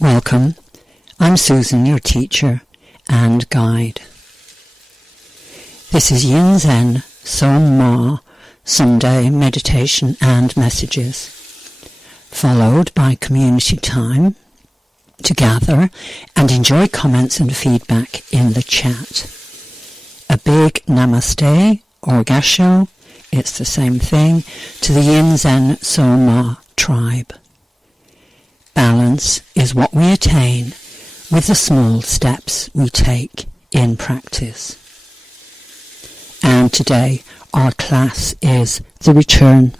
Welcome, I'm Susan, your teacher and guide. This is YinZen, SoMa, Sunday meditation and messages, followed by community time to gather and enjoy comments and feedback in the chat. A big Namaste or Gassho, it's the same thing, to the YinZen SoMa tribe. Balance is what we attain with the small steps we take in practice. And today our class is the return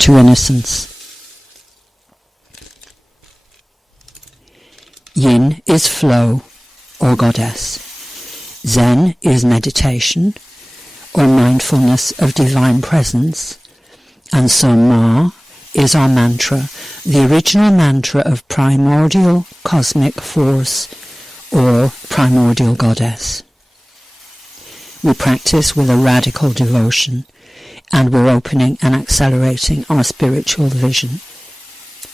to innocence. Yin is flow or goddess. Zen is meditation or mindfulness of divine presence. And SoMa is our mantra, the original mantra of primordial cosmic force or primordial goddess. We practice with a radical devotion, and we're opening and accelerating our spiritual vision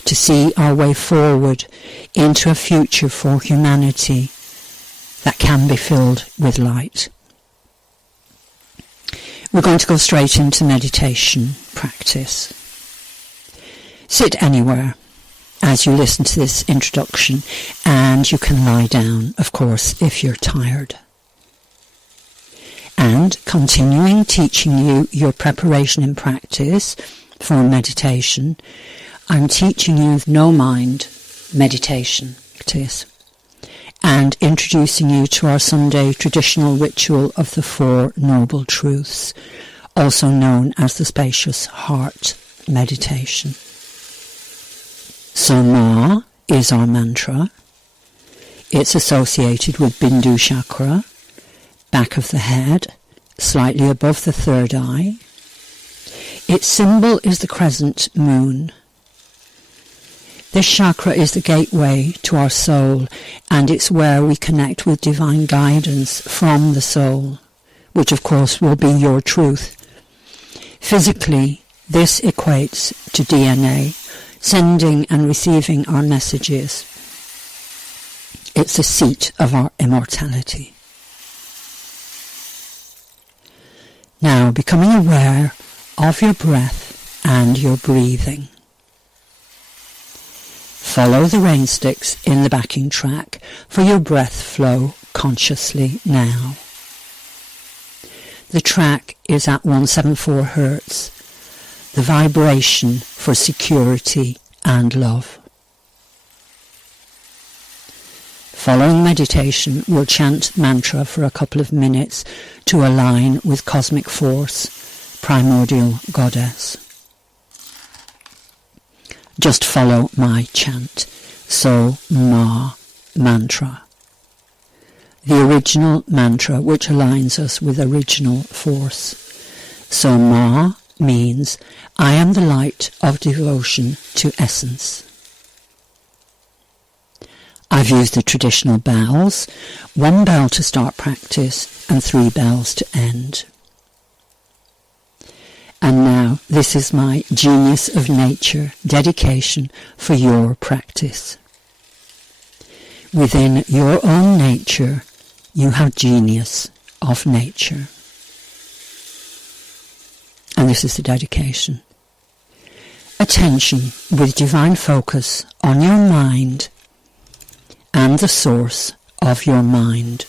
to see our way forward into a future for humanity that can be filled with light. We're going to go straight into meditation practice. Sit anywhere as you listen to this introduction, and you can lie down, of course, if you're tired. And continuing teaching you your preparation in practice for meditation, I'm teaching you no mind meditation practice and introducing you to our Sunday traditional ritual of the Four Noble Truths, also known as the Spacious Heart meditation. SoMa is our mantra. It's associated with Bindhu Chakra, back of the head, slightly above the third eye. Its symbol is the crescent moon. This chakra is the gateway to our soul, and it's where we connect with divine guidance from the soul, which of course will be your truth. Physically, this equates to DNA, sending and receiving our messages. It's the seat of our immortality. Now, becoming aware of your breath and your breathing. Follow the rain sticks in the backing track for your breath flow consciously now. The track is at 174 Hertz, the vibration for security and love. Following meditation, we'll chant mantra for a couple of minutes to align with cosmic force, primordial goddess. Just follow my chant, SoMa mantra, the original mantra which aligns us with original force. SoMa means I am the light of devotion to essence. I've used the traditional bells, 1 bell to start practice and 3 bells to end. And now this is my Genius of Nature dedication for your practice. Within your own nature, you have genius of nature. And this is the dedication. Attention with divine focus on your mind and the source of your mind.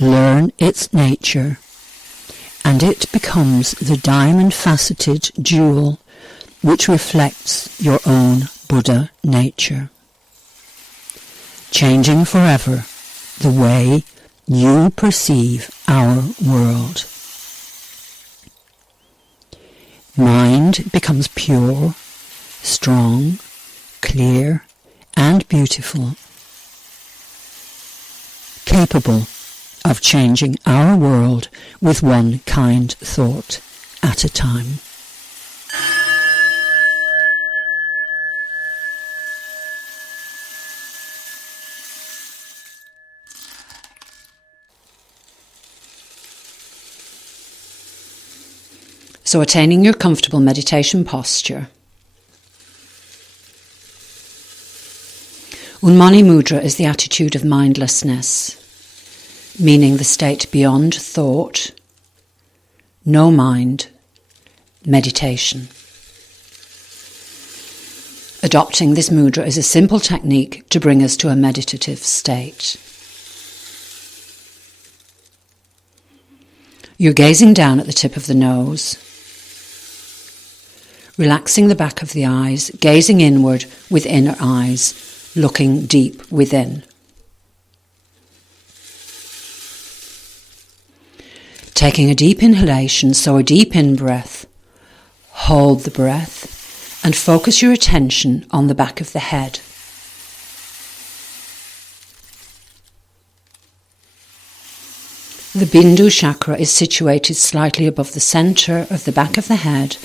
Learn its nature, and it becomes the diamond-faceted jewel which reflects your own Buddha nature, changing forever the way you perceive our world. Mind becomes pure, strong, clear, and beautiful, capable of changing our world with one kind thought at a time. So attaining your comfortable meditation posture. Unmani Mudra is the attitude of mindlessness, meaning the state beyond thought, no mind, meditation. Adopting this mudra is a simple technique to bring us to a meditative state. You're gazing down at the tip of the nose, relaxing the back of the eyes, gazing inward with inner eyes, looking deep within. Taking a deep inhalation, so a deep in-breath, hold the breath and focus your attention on the back of the head. The Bindhu Chakra is situated slightly above the centre of the back of the head,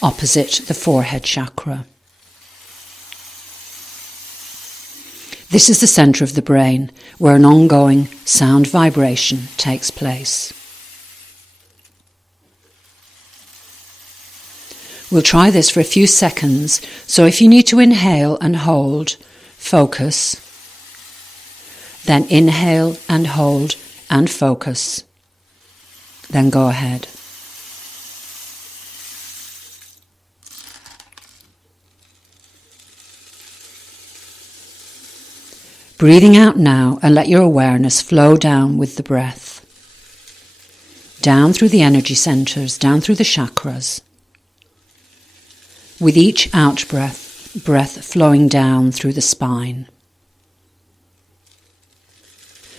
opposite the forehead chakra. This is the centre of the brain, where an ongoing sound vibration takes place. We'll try this for a few seconds, so if you need to inhale and hold, focus, then inhale and hold and focus, then go ahead. Breathing out now, and let your awareness flow down with the breath. Down through the energy centres, down through the chakras. With each out breath flowing down through the spine.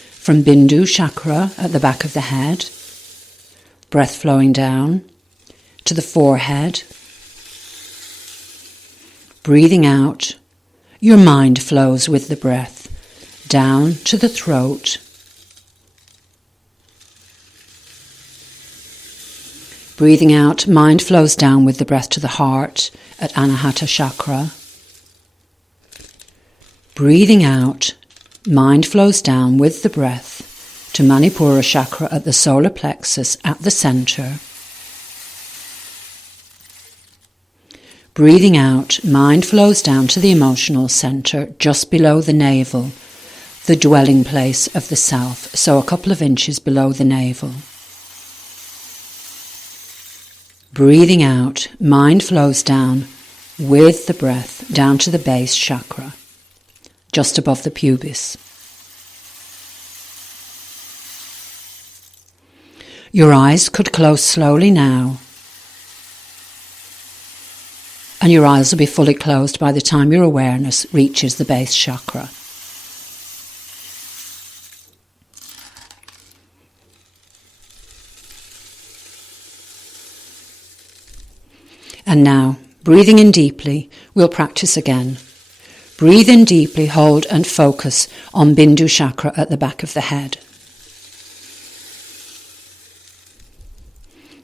From Bindhu Chakra at the back of the head, breath flowing down to the forehead. Breathing out, your mind flows with the breath. Down to the throat, breathing out, mind flows down with the breath to the heart at Anahata Chakra. Breathing out, mind flows down with the breath to Manipura Chakra at the solar plexus at the centre. Breathing out, mind flows down to the emotional centre just below the navel, the dwelling place of the self, so a couple of inches below the navel. Breathing out, mind flows down with the breath down to the base chakra, just above the pubis. Your eyes could close slowly now, and your eyes will be fully closed by the time your awareness reaches the base chakra. And now, breathing in deeply, we'll practice again. Breathe in deeply, hold and focus on Bindhu Chakra at the back of the head.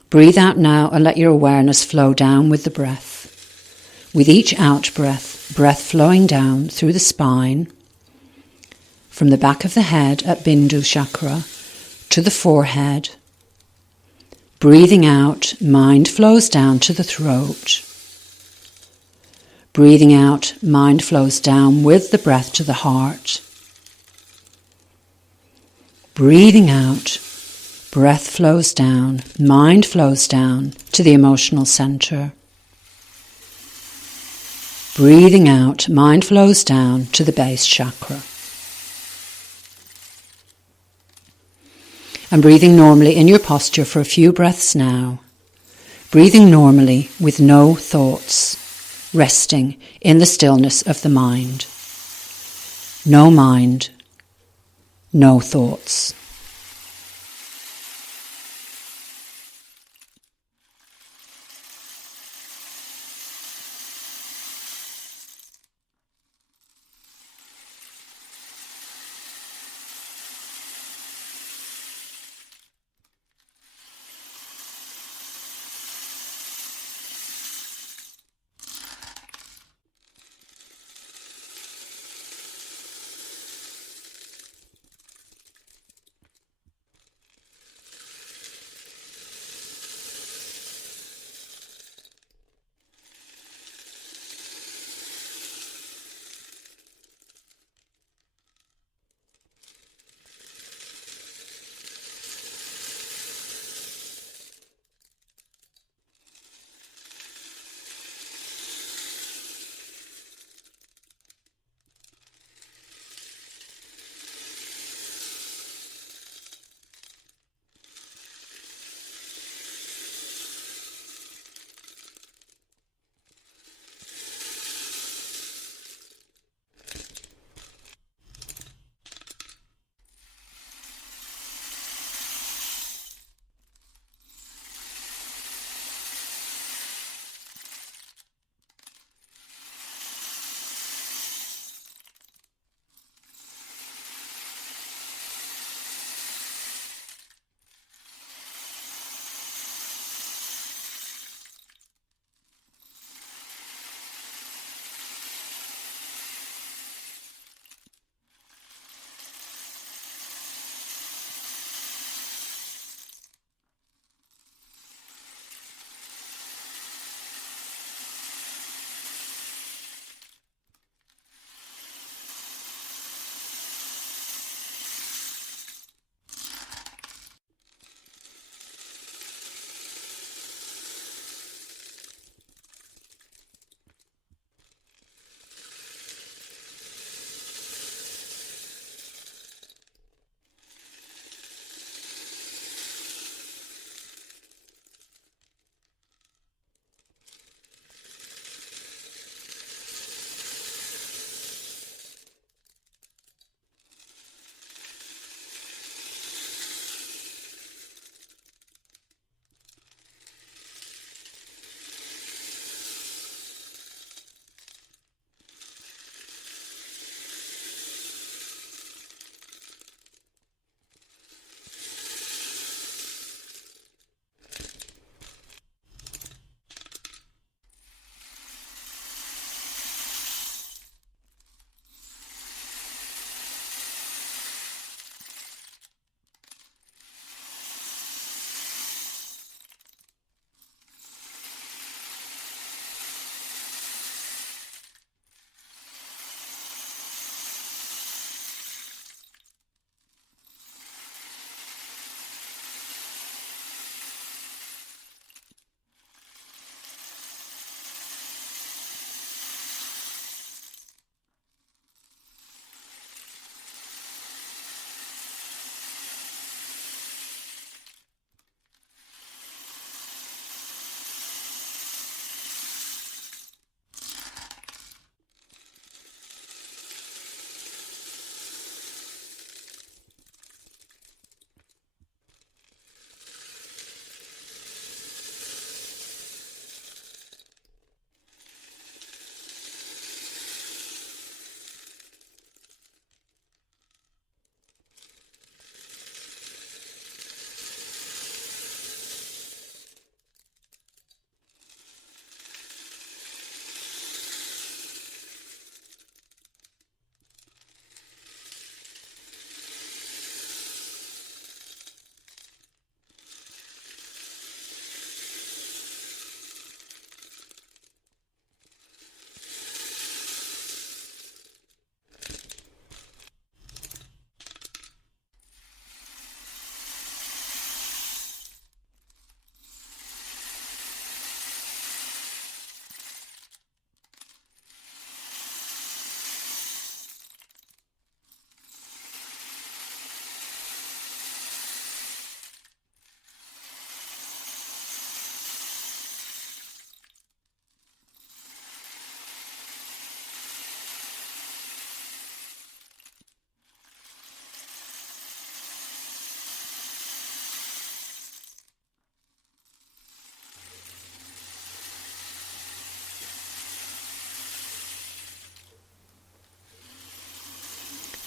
Breathe out now and let your awareness flow down with the breath. With each out breath flowing down through the spine, from the back of the head at Bindhu Chakra to the forehead. Breathing out, mind flows down to the throat. Breathing out, mind flows down with the breath to the heart. Breathing out, breath flows down, mind flows down to the emotional centre. Breathing out, mind flows down to the base chakra. And breathing normally in your posture for a few breaths now. Breathing normally with no thoughts, resting in the stillness of the mind. No mind, no thoughts.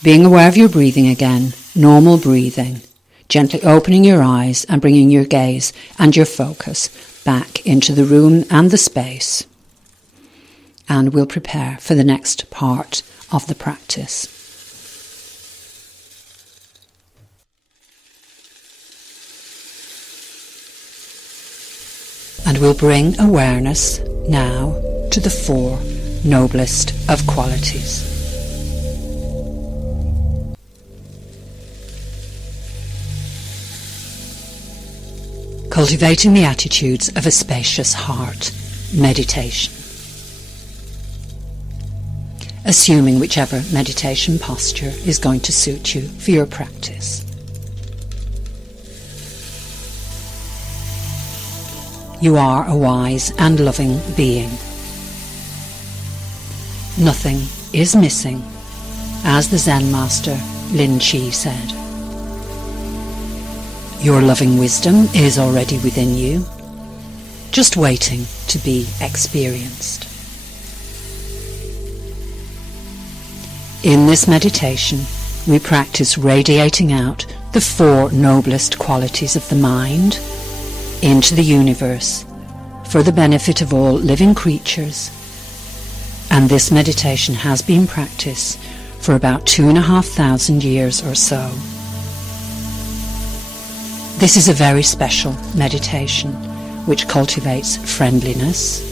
Being aware of your breathing again, normal breathing, gently opening your eyes and bringing your gaze and your focus back into the room and the space. And we'll prepare for the next part of the practice. And we'll bring awareness now to the 4 noblest of qualities. Cultivating the attitudes of a spacious heart, meditation. Assuming whichever meditation posture is going to suit you for your practice. You are a wise and loving being. Nothing is missing, as the Zen master Lin Chi said. Your loving wisdom is already within you, just waiting to be experienced. In this meditation, we practice radiating out the 4 noblest qualities of the mind into the universe for the benefit of all living creatures. And this meditation has been practiced for about 2,500 years or so. This is a very special meditation which cultivates friendliness,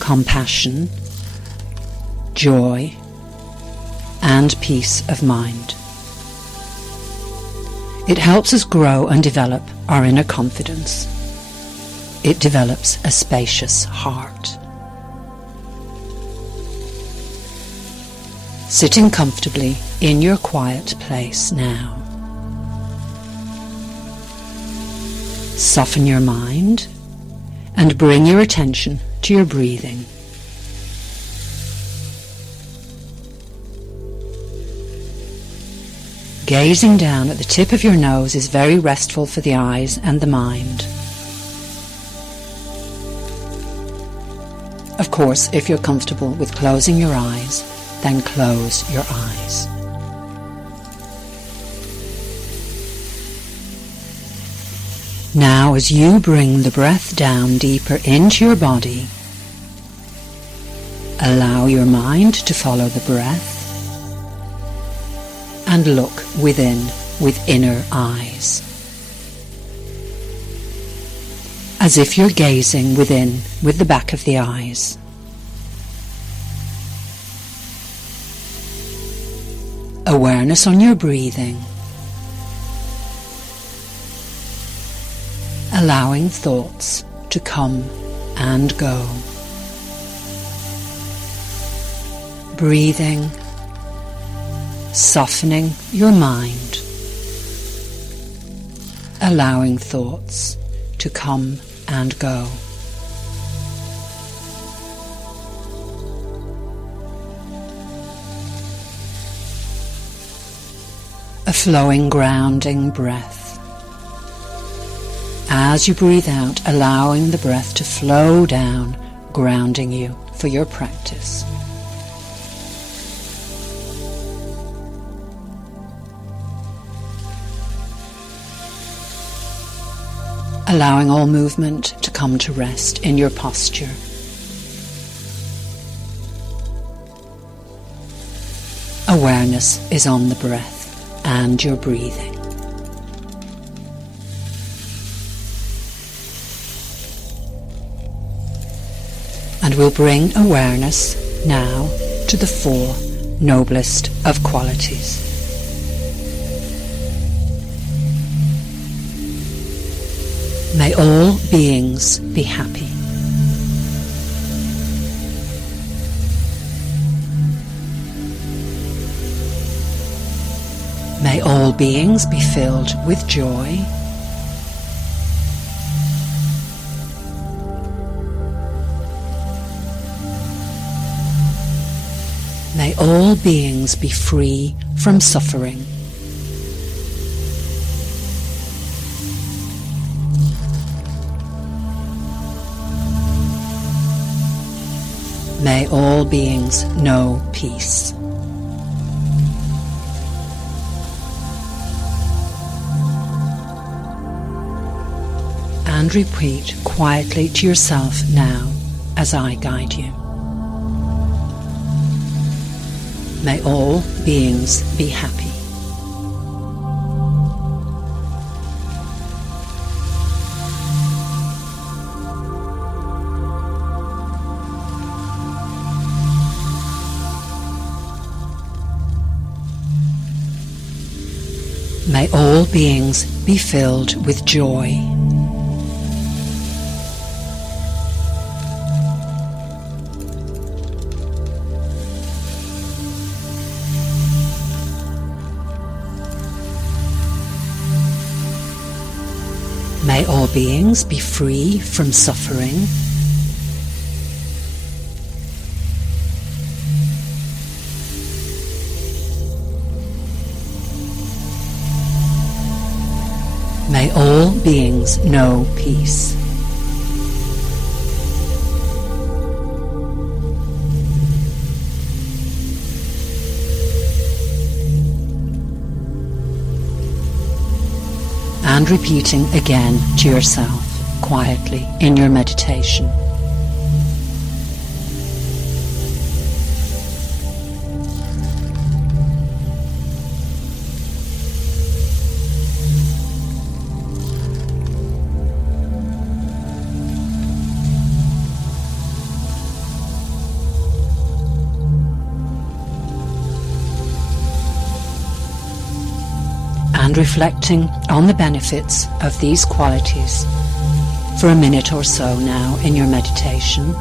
compassion, joy, and peace of mind. It helps us grow and develop our inner confidence. It develops a spacious heart. Sitting comfortably in your quiet place now. Soften your mind and bring your attention to your breathing. Gazing down at the tip of your nose is very restful for the eyes and the mind. Of course, if you're comfortable with closing your eyes, then close your eyes. Now, as you bring the breath down deeper into your body, allow your mind to follow the breath and look within with inner eyes. As if you're gazing within with the back of the eyes. Awareness on your breathing. Allowing thoughts to come and go. Breathing, softening your mind. Allowing thoughts to come and go. A flowing, grounding breath. As you breathe out, allowing the breath to flow down, grounding you for your practice. Allowing all movement to come to rest in your posture. Awareness is on the breath and your breathing. And we'll bring awareness now to the 4 noblest of qualities. May all beings be happy. May all beings be filled with joy. May all beings be free from suffering. May all beings know peace. and repeat quietly to yourself now as I guide you. May all beings be happy. May all beings be filled with joy. May all beings be free from suffering. May all beings know peace. And repeating again to yourself quietly in your meditation. And reflecting on the benefits of these qualities for a minute or so now in your meditation.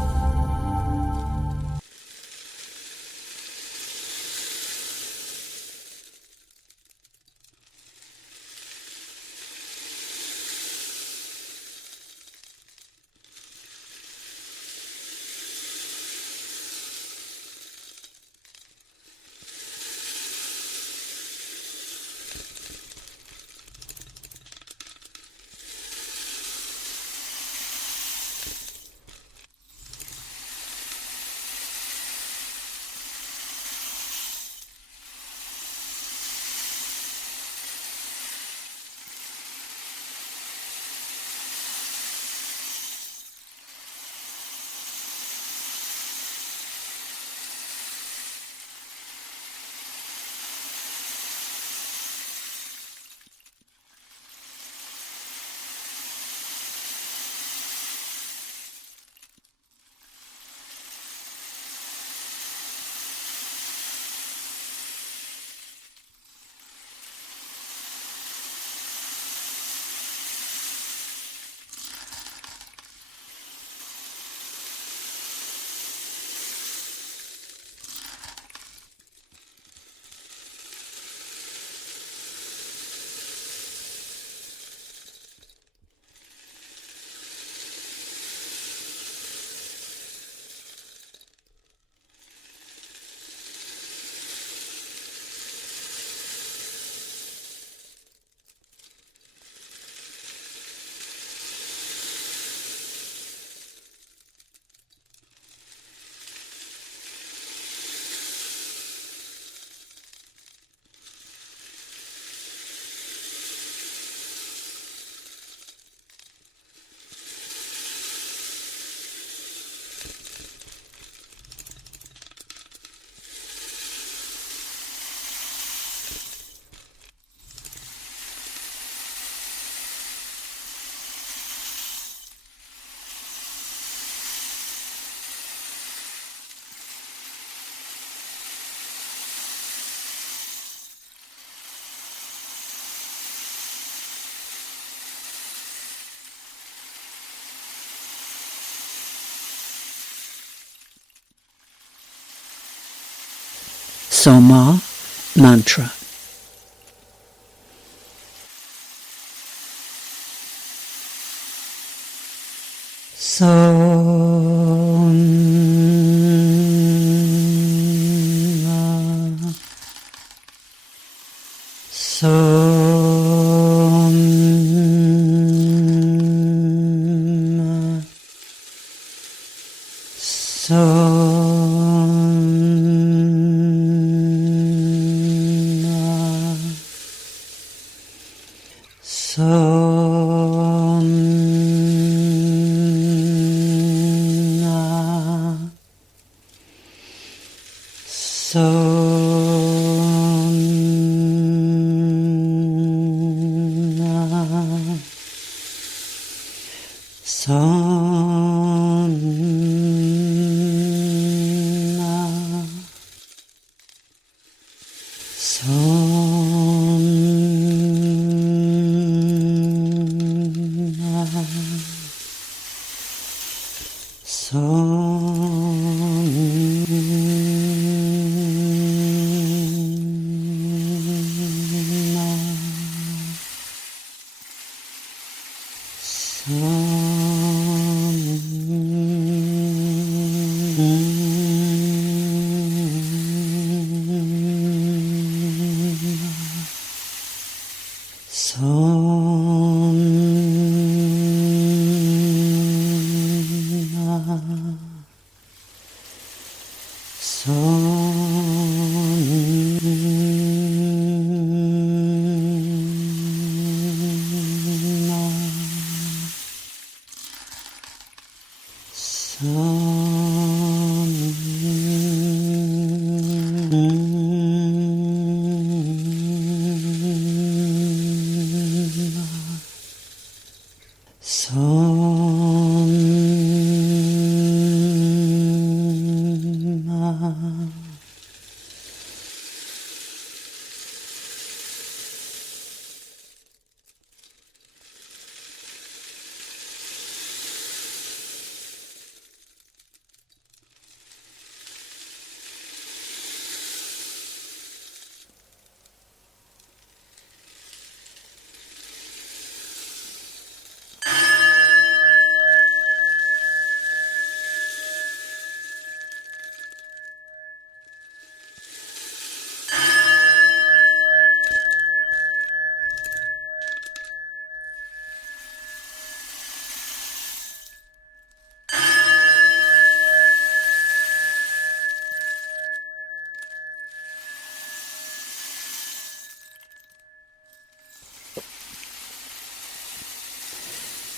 SoMa mantra. SoMa, SoMa, SoMa, SoMa.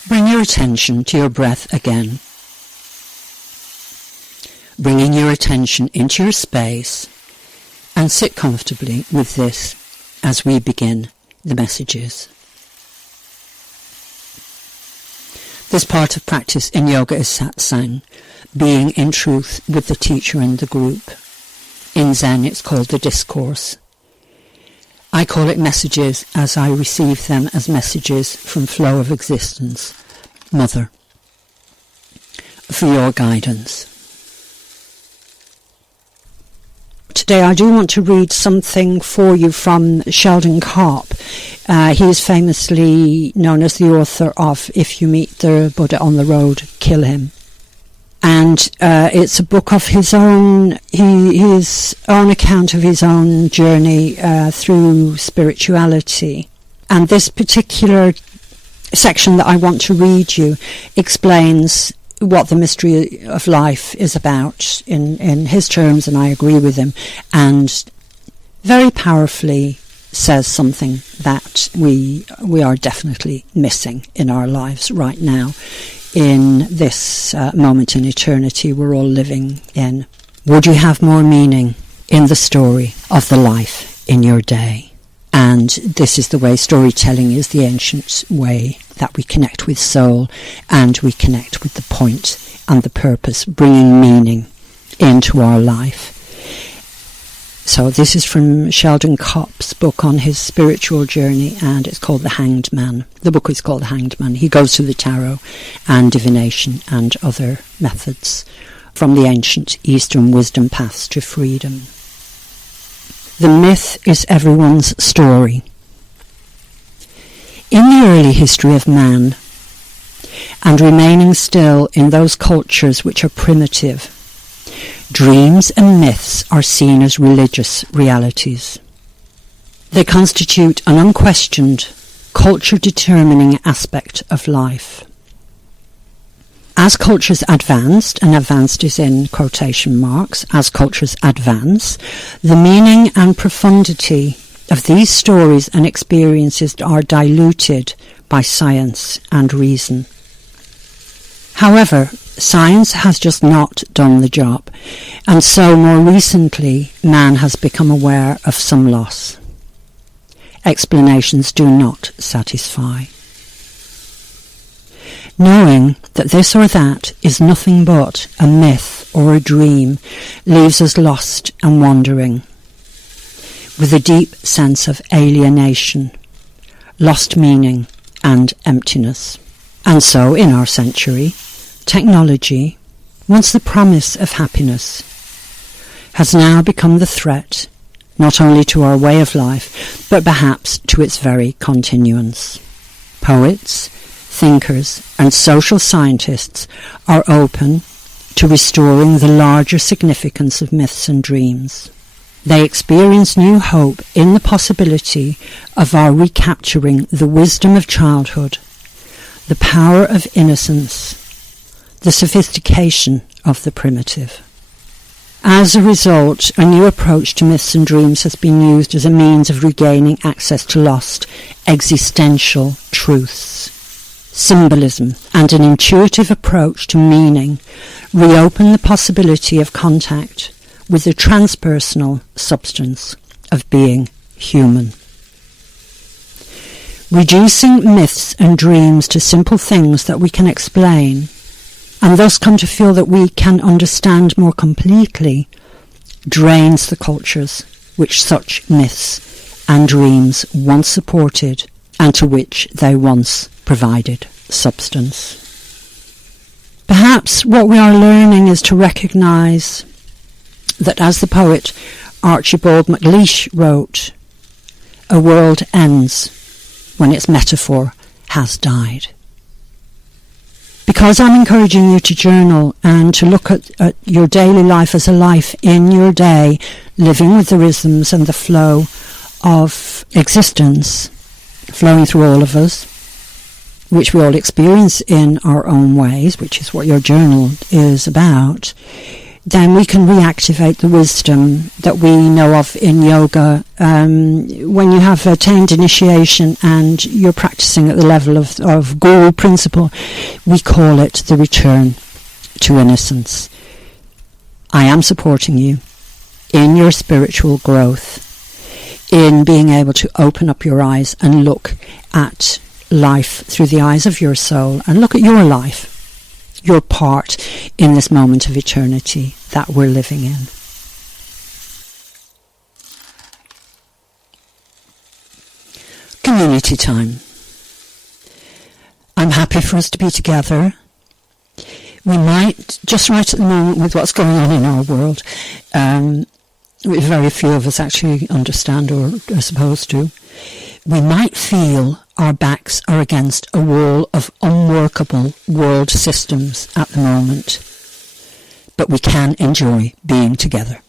Bring your attention to your breath again. Bringing your attention into your space, and sit comfortably with this as we begin the messages. This part of practice in yoga is satsang, being in truth with the teacher and the group. In Zen it's called the discourse. I call it messages as I receive them as messages from flow of existence, Mother, for your guidance. Today I do want to read something for you from Sheldon Kopp. He is famously known as the author of If You Meet the Buddha on the Road, Kill Him. And it's a book of his own, his own account of his own journey through spirituality. And this particular section that I want to read you explains what the mystery of life is about in his terms, and I agree with him, and very powerfully says something that we are definitely missing in our lives right now, in this moment in eternity we're all living in. Would you have more meaning in the story of the life in your day? And this is the way storytelling is, the ancient way that we connect with soul and we connect with the point and the purpose, bringing meaning into our life. So this is from Sheldon Kopp's book on his spiritual journey, and it's called The Hanged Man. The book is called The Hanged Man. He goes through the tarot and divination and other methods from the ancient Eastern wisdom paths to freedom. The myth is everyone's story. In the early history of man, and remaining still in those cultures which are primitive, dreams and myths are seen as religious realities. They constitute an unquestioned, culture-determining aspect of life. As cultures advanced, and advanced is in quotation marks, as cultures advance, the meaning and profundity of these stories and experiences are diluted by science and reason. However, science has just not done the job, and so more recently man has become aware of some loss. Explanations do not satisfy. Knowing that this or that is nothing but a myth or a dream leaves us lost and wandering, with a deep sense of alienation, lost meaning and emptiness. And so, in our century, technology, once the promise of happiness, has now become the threat not only to our way of life, but perhaps to its very continuance. Poets, thinkers and social scientists are open to restoring the larger significance of myths and dreams. They experience new hope in the possibility of our recapturing the wisdom of childhood, the power of innocence, the sophistication of the primitive. As a result, a new approach to myths and dreams has been used as a means of regaining access to lost existential truths. Symbolism and an intuitive approach to meaning reopen the possibility of contact with the transpersonal substance of being human. Reducing myths and dreams to simple things that we can explain, and thus come to feel that we can understand more completely, drains the cultures which such myths and dreams once supported and to which they once provided substance. Perhaps what we are learning is to recognise that, as the poet Archibald MacLeish wrote, a world ends when its metaphor has died. Because I'm encouraging you to journal and to look at your daily life as a life in your day, living with the rhythms and the flow of existence flowing through all of us, which we all experience in our own ways, which is what your journal is about, then we can reactivate the wisdom that we know of in yoga. When you have attained initiation and you're practicing at the level of guru principle, we call it the return to innocence. I am supporting you in your spiritual growth, in being able to open up your eyes and look at life through the eyes of your soul, and look at your life, your part in this moment of eternity that we're living in. Community time. I'm happy for us to be together. We might, just right at the moment with what's going on in our world, very few of us actually understand or are supposed to, we might feel our backs are against a wall of unworkable world systems at the moment, but we can enjoy being together.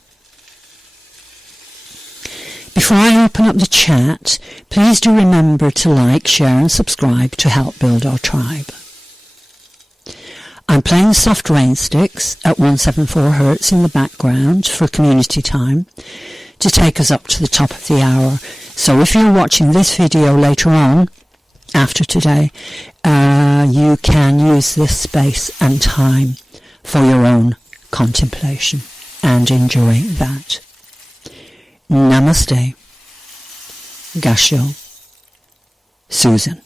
Before I open up the chat, please do remember to like, share and subscribe to help build our tribe. I'm playing soft rain sticks at 174 Hz in the background for community time to take us up to the top of the hour. So if you're watching this video later on, after today, you can use this space and time for your own contemplation and enjoy that. Namaste. Gassho. Susan.